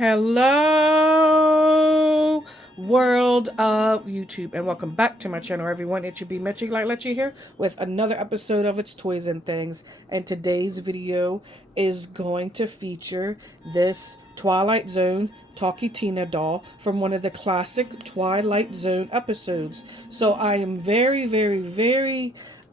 Hello, world of YouTube, and welcome back to my channel, everyone. It should be TWILIGHT Letcha here with another episode of It's Toys and Things. And today's video is going to feature this Twilight Zone Talky Tina doll from one of the classic Twilight Zone episodes. So I am very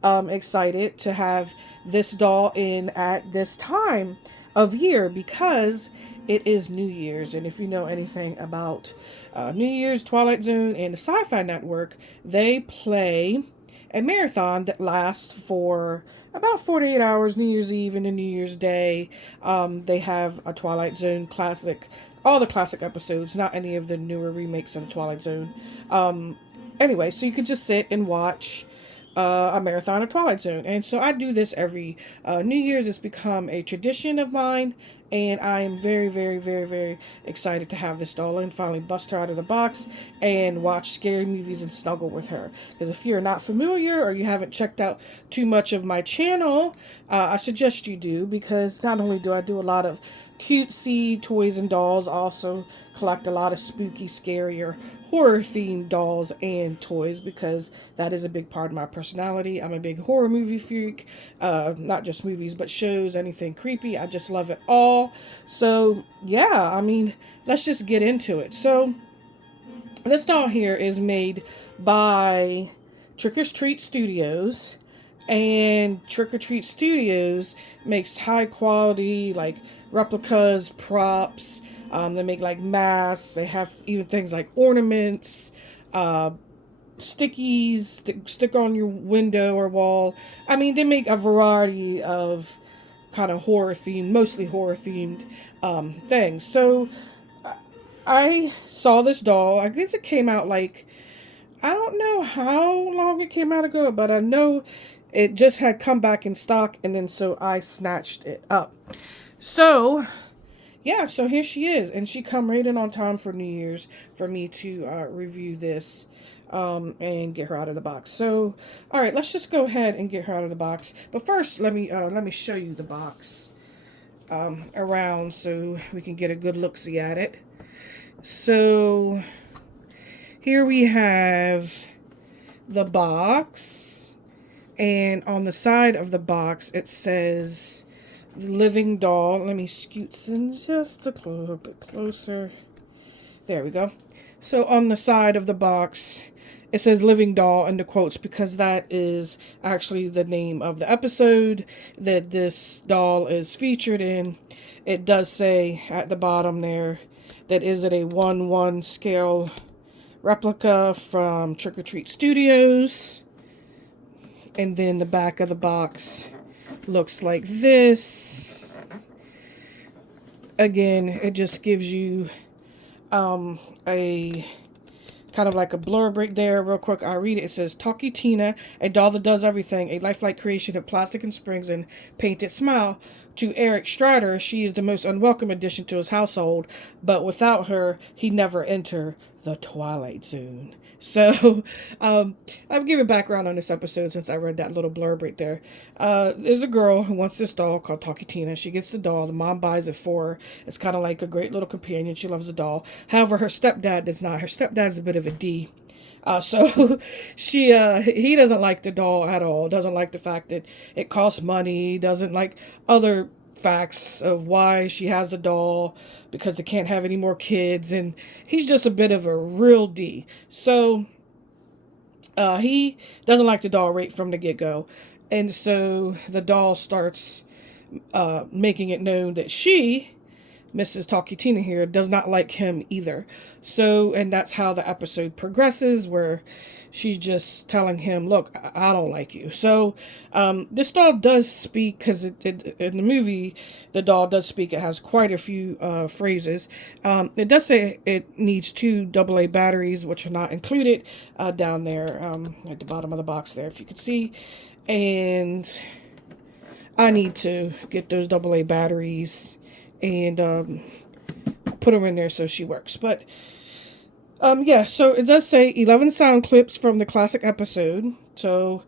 excited to have this doll in at this time of year because it is New Year's. And if you know anything about New Year's, Twilight Zone, and the Sci-Fi Network, they play a marathon that lasts for about 48 hours, New Year's Eve and New Year's Day. They have a Twilight Zone classic, all the classic episodes, not any of the newer remakes of the Twilight Zone. Anyway, so you could just sit and watch a marathon of Twilight Zone. And so I do this every New Year's. It's become a tradition of mine, and I am very excited to have this doll and finally bust her out of the box and watch scary movies and snuggle with her. Because if you're not familiar or you haven't checked out too much of my channel, I suggest you do, because not only do I do a lot of cutesy toys and dolls, I also collect a lot of spooky, scary, or horror-themed dolls and toys, because that is a big part of my personality. I'm a big horror movie freak, not just movies, but shows, anything creepy. I just love it all. So, yeah, I mean, let's just get into it. So, this doll here is made by Trick or Treat Studios, and Trick or Treat Studios makes high quality, like, replicas, props. They make like masks. They have even things like ornaments, stickies, stick on your window or wall. I mean, they make a variety of kind of horror themed, mostly horror themed things. So I saw this doll. I guess it came out like, I don't know how long it came out ago, but I know it just had come back in stock, and then so I snatched it up. So yeah, so here she is, and she come right in on time for New Year's for me to review this and get her out of the box. So, all right, let's just go ahead and get her out of the box. But first, let me show you the box around so we can get a good look-see at it. So here we have the box, and on the side of the box it says living doll. Let me scoot in just a little bit closer. There we go. So on the side of the box it says living doll in the quotes, because that is actually the name of the episode that this doll is featured in. It does say at the bottom there that is it a 1/1 scale replica from Trick or Treat Studios. And then the back of the box looks like this. Again, it just gives you a kind of like a blurb right there. Real quick, I'll read it. It says, Talky Tina, a doll that does everything, a lifelike creation of plastic and springs and painted smile. To Eric Strider, she is the most unwelcome addition to his household, but without her, he'd never enter the Twilight Zone. So, I've given background on this episode since I read that little blurb right there. There's a girl who wants this doll called Talky Tina. She gets the doll. The mom buys it for her. It's kind of like a great little companion. She loves the doll. However, her stepdad does not. Her stepdad's a bit of a D. So he doesn't like the doll at all. Doesn't like the fact that it costs money. Doesn't like other facts of why she has the doll, because they can't have any more kids, and he's just a bit of a real D. So he doesn't like the doll right from the get-go, and so the doll starts making it known that she, Mrs. Talky Tina here, does not like him either. So, and that's how the episode progresses, where she's just telling him, look, I don't like you. So, this doll does speak, because in the movie, the doll does speak. It has quite a few phrases. It does say it needs 2 AA batteries, which are not included down there at the bottom of the box there, if you could see. And I need to get those AA batteries and put them in there so she works. But yeah, so it does say 11 sound clips from the classic episode. So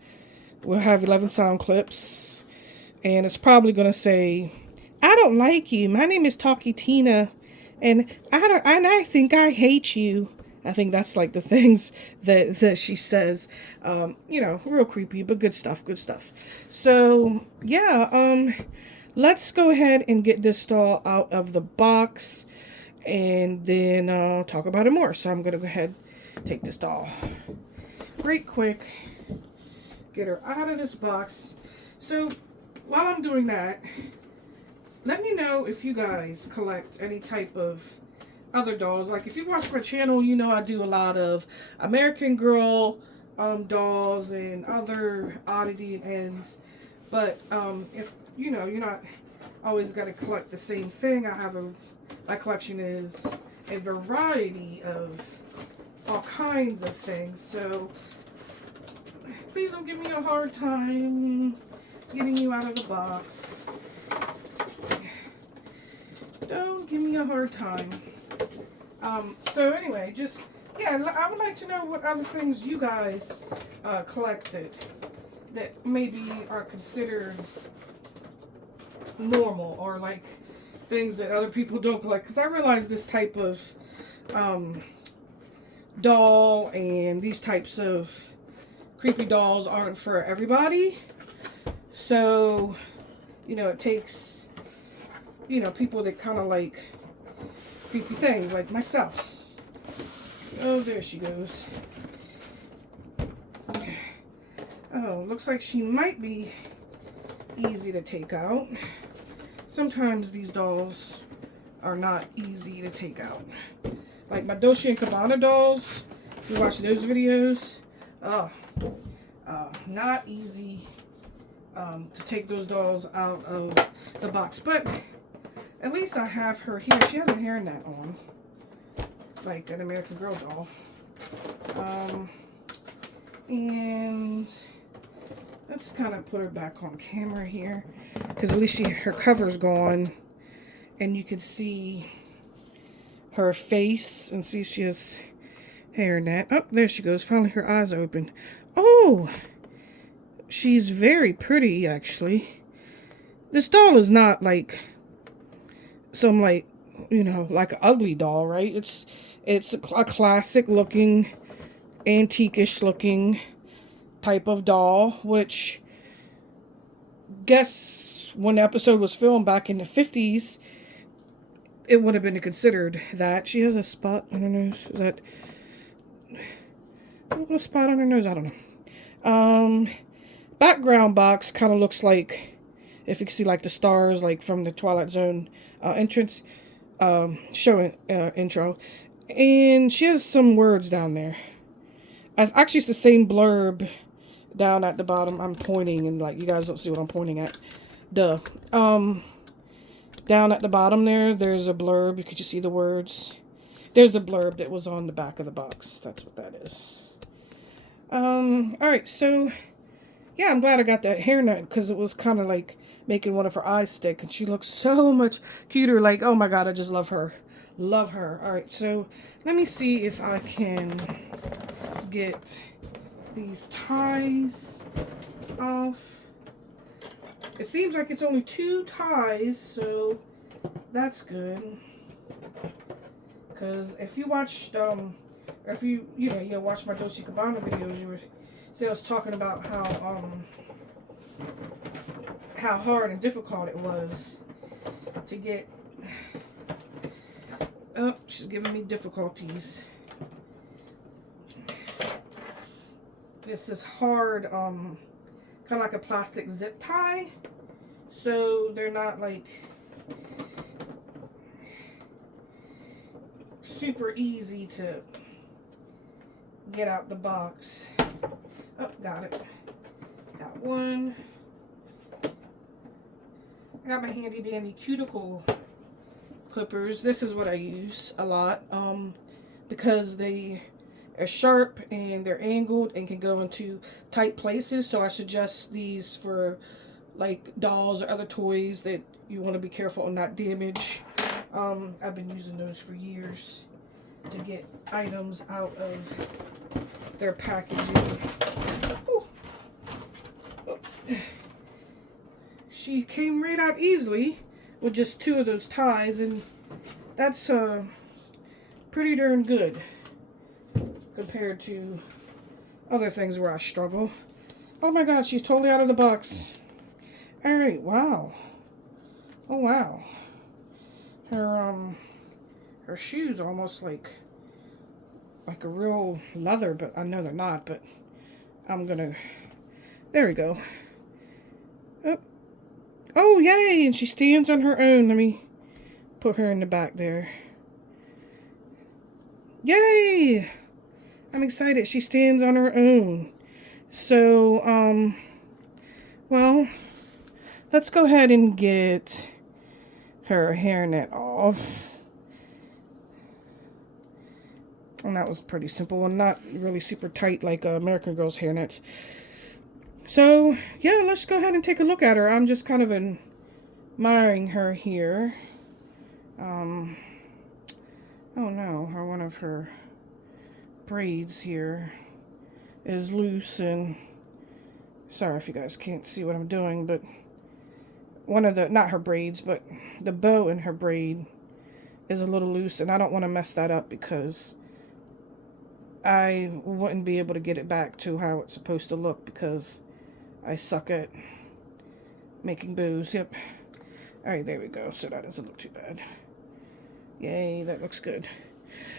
we'll have 11 sound clips, and it's probably going to say, I don't like you. My name is Talky Tina, And I think I hate you. I think that's like the things that she says. You know, real creepy, but good stuff, good stuff. So yeah, let's go ahead and get this doll out of the box, and then talk about it more. So I'm gonna go ahead, take this doll right quick, get her out of this box. So while I'm doing that, let me know if you guys collect any type of other dolls. Like if you watch my channel, you know I do a lot of American Girl dolls and other oddity and ends. But if you know you're not always got to collect the same thing, my collection is a variety of all kinds of things. So please don't give me a hard time getting you out of the box. Don't give me a hard time. So anyway, just, yeah, I would like to know what other things you guys collected that maybe are considered normal, or like things that other people don't collect. Because I realize this type of doll and these types of creepy dolls aren't for everybody. So, you know, it takes, you know, people that kind of like creepy things, like myself. Oh, there she goes. Oh, looks like she might be easy to take out. Sometimes these dolls are not easy to take out. Like my Dolce and Gabbana dolls, if you watch those videos, not easy to take those dolls out of the box. But at least I have her here. She has a hairnet on, like an American Girl doll. And let's kind of put her back on camera here, because at least her cover's gone, and you can see her face and see she has hairnet. Oh, there she goes. Finally, her eyes open. Oh, she's very pretty, actually. This doll is not like some, like, you know, like an ugly doll, right? It's a classic looking, antique-ish looking type of doll, which, guess when the episode was filmed back in the 50s, it would have been considered that. She has a spot on her nose. Is that a little spot on her nose? I don't know. Background box kind of looks like, if you can see like the stars, like from the Twilight Zone entrance show intro. And she has some words down there. Actually, it's the same blurb down at the bottom. I'm pointing, and like you guys don't see what I'm pointing at. Duh. Down at the bottom there's a blurb. Could you see the words? There's the blurb that was on the back of the box. That's what that is. Alright, so yeah, I'm glad I got that hairnet, because it was kind of like making one of her eyes stick, and she looks so much cuter. Like, oh my god, I just love her. Love her. Alright, so let me see if I can get these ties off. It seems like it's only 2 ties, so that's good. Because if you watched, if you watched my Dolce & Gabbana videos, you would see I was talking about how hard and difficult it was to get. Oh, she's giving me difficulties. This is hard, kind of like a plastic zip tie, so they're not like super easy to get out the box. Oh, got it. Got one. I got my handy dandy cuticle clippers. This is what I use a lot, because they are sharp and they're angled and can go into tight places. So I suggest these for like dolls or other toys that you want to be careful and not damage. I've been using those for years to get items out of their packaging. Ooh. She came right out easily with just 2 of those ties, and that's pretty darn good compared to other things where I struggle. Oh my god, she's totally out of the box. Alright, wow. Oh wow. Her shoes are almost like a real leather, but I know they're not, but I'm gonna, there we go. Oh yay, and she stands on her own. Let me put her in the back there. Yay! I'm excited. She stands on her own. So, well, let's go ahead and get her hairnet off. And that was pretty simple and not really super tight like American Girl's hairnets. So, yeah, let's go ahead and take a look at her. I'm just kind of admiring her here. Oh no, one of her braids here is loose, and sorry if you guys can't see what I'm doing, but one of the, not her braids, but the bow in her braid is a little loose, and I don't want to mess that up because I wouldn't be able to get it back to how it's supposed to look because I suck at making bows. Yep. Alright, there we go. So that doesn't look too bad. Yay, that looks good.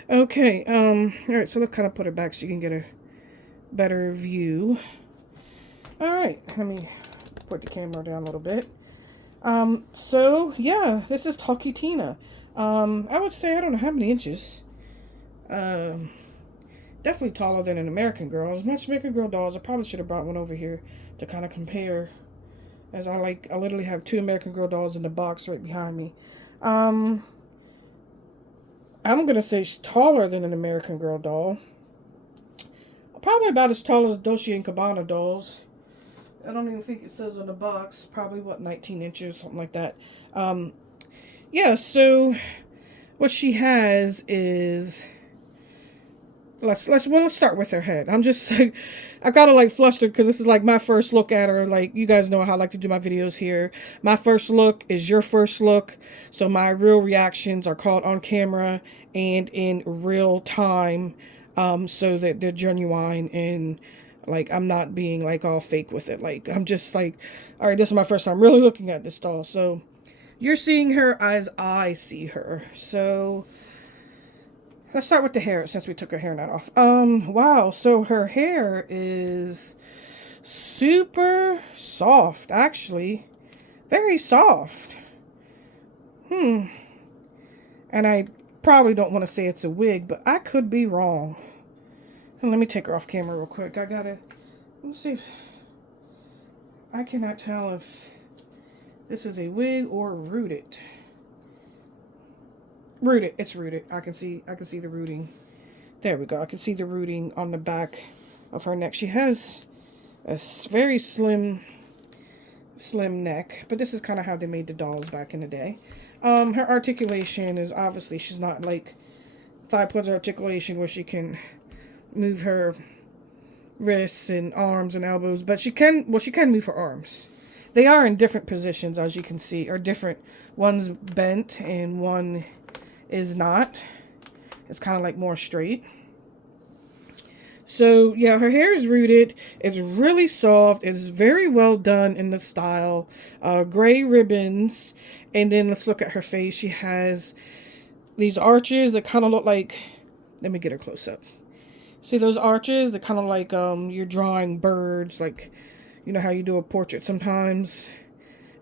Okay, alright, so let's kind of put her back so you can get a better view. Alright, let me put the camera down a little bit. So, yeah, this is Talky Tina. I would say, I don't know how many inches. Definitely taller than an American Girl. As much American Girl dolls, I probably should have brought one over here to kind of compare. As I literally have 2 American Girl dolls in the box right behind me. I'm going to say she's taller than an American Girl doll. Probably about as tall as the Dolce & Gabbana dolls. I don't even think it says on the box. Probably, what, 19 inches, something like that. Yeah, so what she has is... Let's start with her head. I'm just like, I got to flustered because this is my first look at her. You guys know how I like to do my videos here. My first look is your first look. So my real reactions are called on camera and in real time. So that they're genuine and I'm not being all fake with it. I'm just all right, this is my first time really looking at this doll. So you're seeing her as I see her. So let's start with the hair since we took her hairnet off. Wow, so her hair is super soft, actually. Very soft. And I probably don't want to say it's a wig, but I could be wrong. And let me take her off camera real quick. Let me see if I cannot tell if this is a wig or rooted. Rooted. It's rooted. I can see the rooting. There we go. I can see the rooting on the back of her neck. She has a very slim neck, but this is kind of how they made the dolls back in the day. Her articulation is obviously, she's not 5-point articulation where she can move her wrists and arms and elbows, but she can move her arms. They are in different positions, as you can see, or different. One's bent and one is not. It's kind of more straight. So yeah, her hair is rooted. It's really soft. It's very well done in the style. Gray ribbons. And then let's look at her face. She has these arches that kind of look like, let me get her close up. See those arches that kind of you're drawing birds, you know how you do a portrait sometimes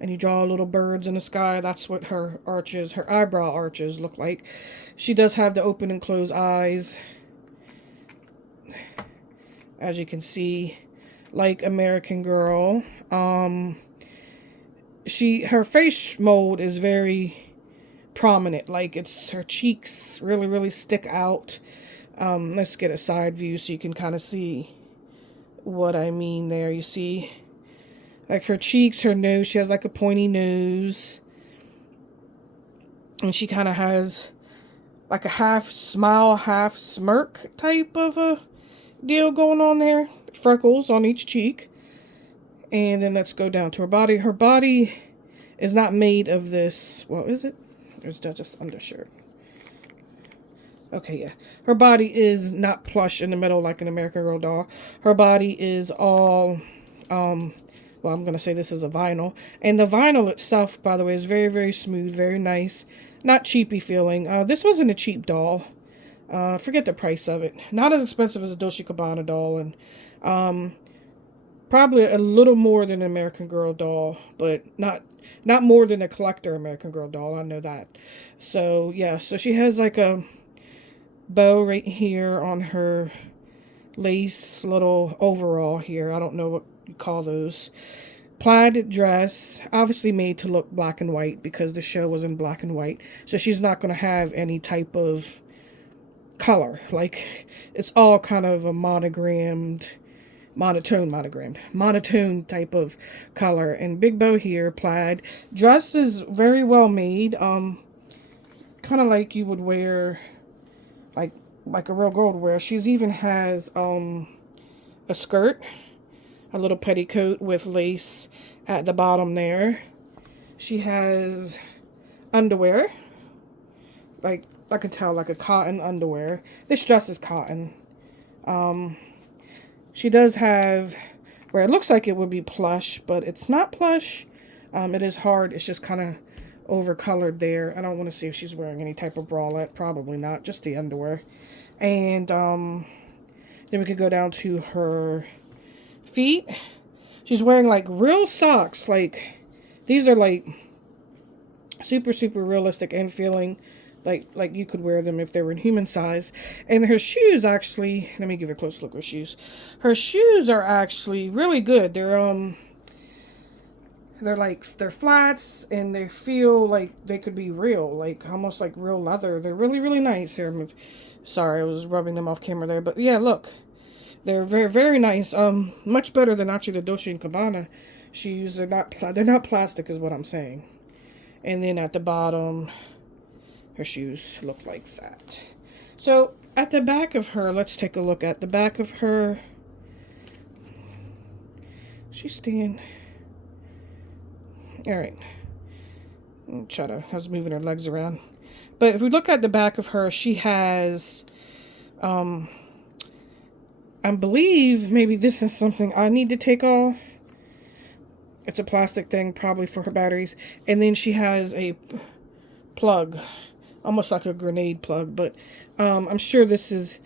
and you draw little birds in the sky. That's what her arches, her eyebrow arches look like. She does have the open and closed eyes, as you can see, like American Girl. Her face mold is very prominent. It's her cheeks really stick out. Let's get a side view so you can kind of see what I mean there. You see her cheeks, her nose, she has a pointy nose, and she kind of has a half smile, half smirk type of a deal going on there. Freckles on each cheek. And then let's go down to her body. Her body is not made of this, well, is it? There's just undershirt. Okay, yeah. Her body is not plush in the middle like an American Girl doll. Her body is all, well, I'm going to say this is a vinyl. And the vinyl itself, by the way, is very, very smooth, very nice. Not cheapy feeling. This wasn't a cheap doll. Forget the price of it. Not as expensive as a Dolce & Gabbana doll. And probably a little more than an American Girl doll. But not more than a collector American Girl doll. I know that. So, yeah. So she has like a bow right here on her lace little overall here. I don't know what you call those. Plaid dress, obviously made to look black and white because the show was in black and white. So she's not going to have any type of color. Like, it's all kind of a monotone type of color. And big bow here, plaid. Dress is very well made. Kind of like you would wear, like a real girl would wear. She's even has a skirt, a little petticoat with lace at the bottom there. She has underwear, like I can tell, like a cotton underwear. This dress is cotton. She does have where it looks like it would be plush, but it's not plush. It is hard. It's just kind of overcolored there. I don't want to see if she's wearing any type of bralette. Probably not. Just the underwear. And then we could go down to her feet. She's wearing like real socks. Like, these are like super, super realistic and feeling like you could wear them if they were in human size. And her shoes actually, let me give you a close look at her shoes. Her shoes are actually really good. They're flats and they feel like they could be real, like almost like real leather. They're really, really nice. Here, sorry, I was rubbing them off camera there, but yeah, look, they're very, very nice. Much better than actually the Dolce & Gabbana shoes. They're not plastic, is what I'm saying. And then at the bottom, her shoes look like that. So at the back of her, let's take a look at the back of her. She's staying. All right. I was moving her legs around. But if we look at the back of her, she has, I believe maybe this is something I need to take off. It's a plastic thing, probably for her batteries. And then she has a plug, almost like a grenade plug. But I'm sure this is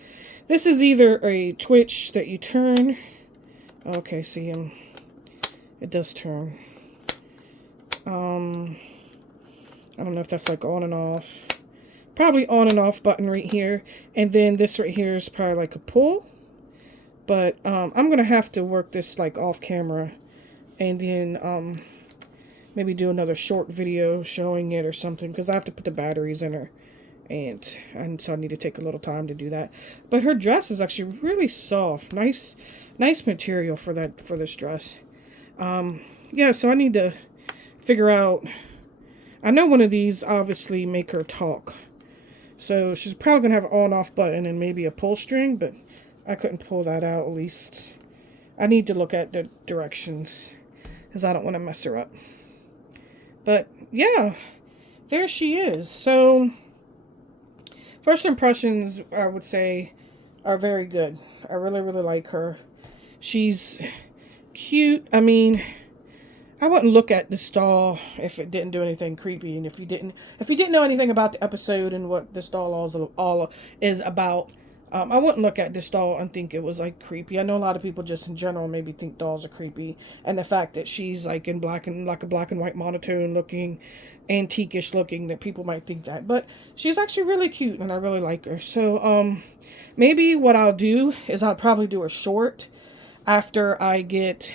either a twitch that you turn. Okay, see, it does turn. I don't know if that's like on and off. Probably on and off button right here. And then this right here is probably like a pull. But I'm going to have to work this like off camera. And then maybe do another short video showing it or something. Because I have to put the batteries in her. And so I need to take a little time to do that. But her dress is actually really soft. Nice material for this dress. Yeah, so I need to figure out. I know one of these obviously make her talk. So she's probably going to have an on-off button and maybe a pull string, but I couldn't pull that out at least. I need to look at the directions because I don't want to mess her up. But yeah, there she is. So first impressions, I would say, are very good. I really, really like her. She's cute. I mean, I wouldn't look at this doll if it didn't do anything creepy, and if you didn't know anything about the episode and what this doll all is about, I wouldn't look at this doll and think it was like creepy. I know a lot of people just in general maybe think dolls are creepy, and the fact that she's like in black and like a black and white monotone looking, antique-ish looking, that people might think that, but she's actually really cute and I really like her. So maybe what I'll do is I'll probably do a short after I get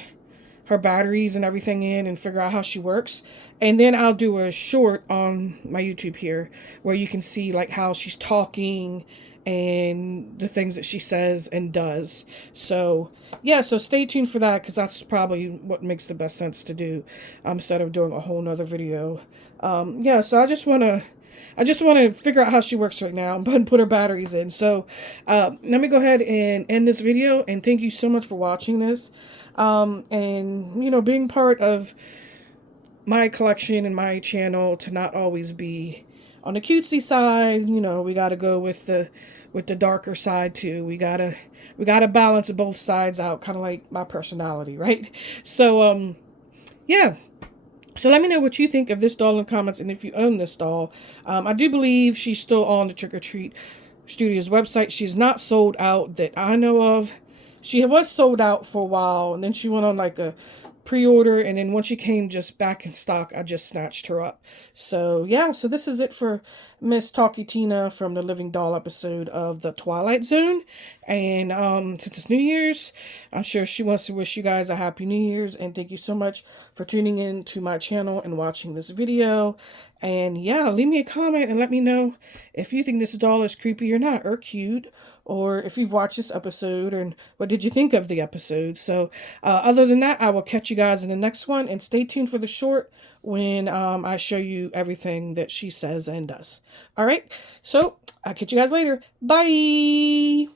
her batteries and everything in and figure out how she works. And then I'll do a short on my YouTube here where you can see like how she's talking and the things that she says and does. So yeah, so stay tuned for that because that's probably what makes the best sense to do instead of doing a whole nother video. Yeah, so I just want to figure out how she works right now and put her batteries in. So let me go ahead and end this video, and thank you so much for watching this. And, you know, being part of my collection and my channel to not always be on the cutesy side. You know, we got to go with the darker side too. We gotta balance both sides out, kind of like my personality, right? So yeah. So let me know what you think of this doll in the comments, and if you own this doll. I do believe she's still on the Trick or Treat Studios website. She's not sold out that I know of. She was sold out for a while, and then she went on like a pre-order, and then once she came just back in stock, I just snatched her up. So yeah, so this is it for Miss Talky Tina from the Living Doll episode of the Twilight Zone. And since it's New Year's, I'm sure she wants to wish you guys a happy New Year's, and thank you so much for tuning in to my channel and watching this video. And yeah, leave me a comment and let me know if you think this doll is creepy or not, or cute, or if you've watched this episode, and what did you think of the episode. So other than that, I will catch you guys in the next one, and stay tuned for the short when I show you everything that she says and does. All right, so I'll catch you guys later. Bye.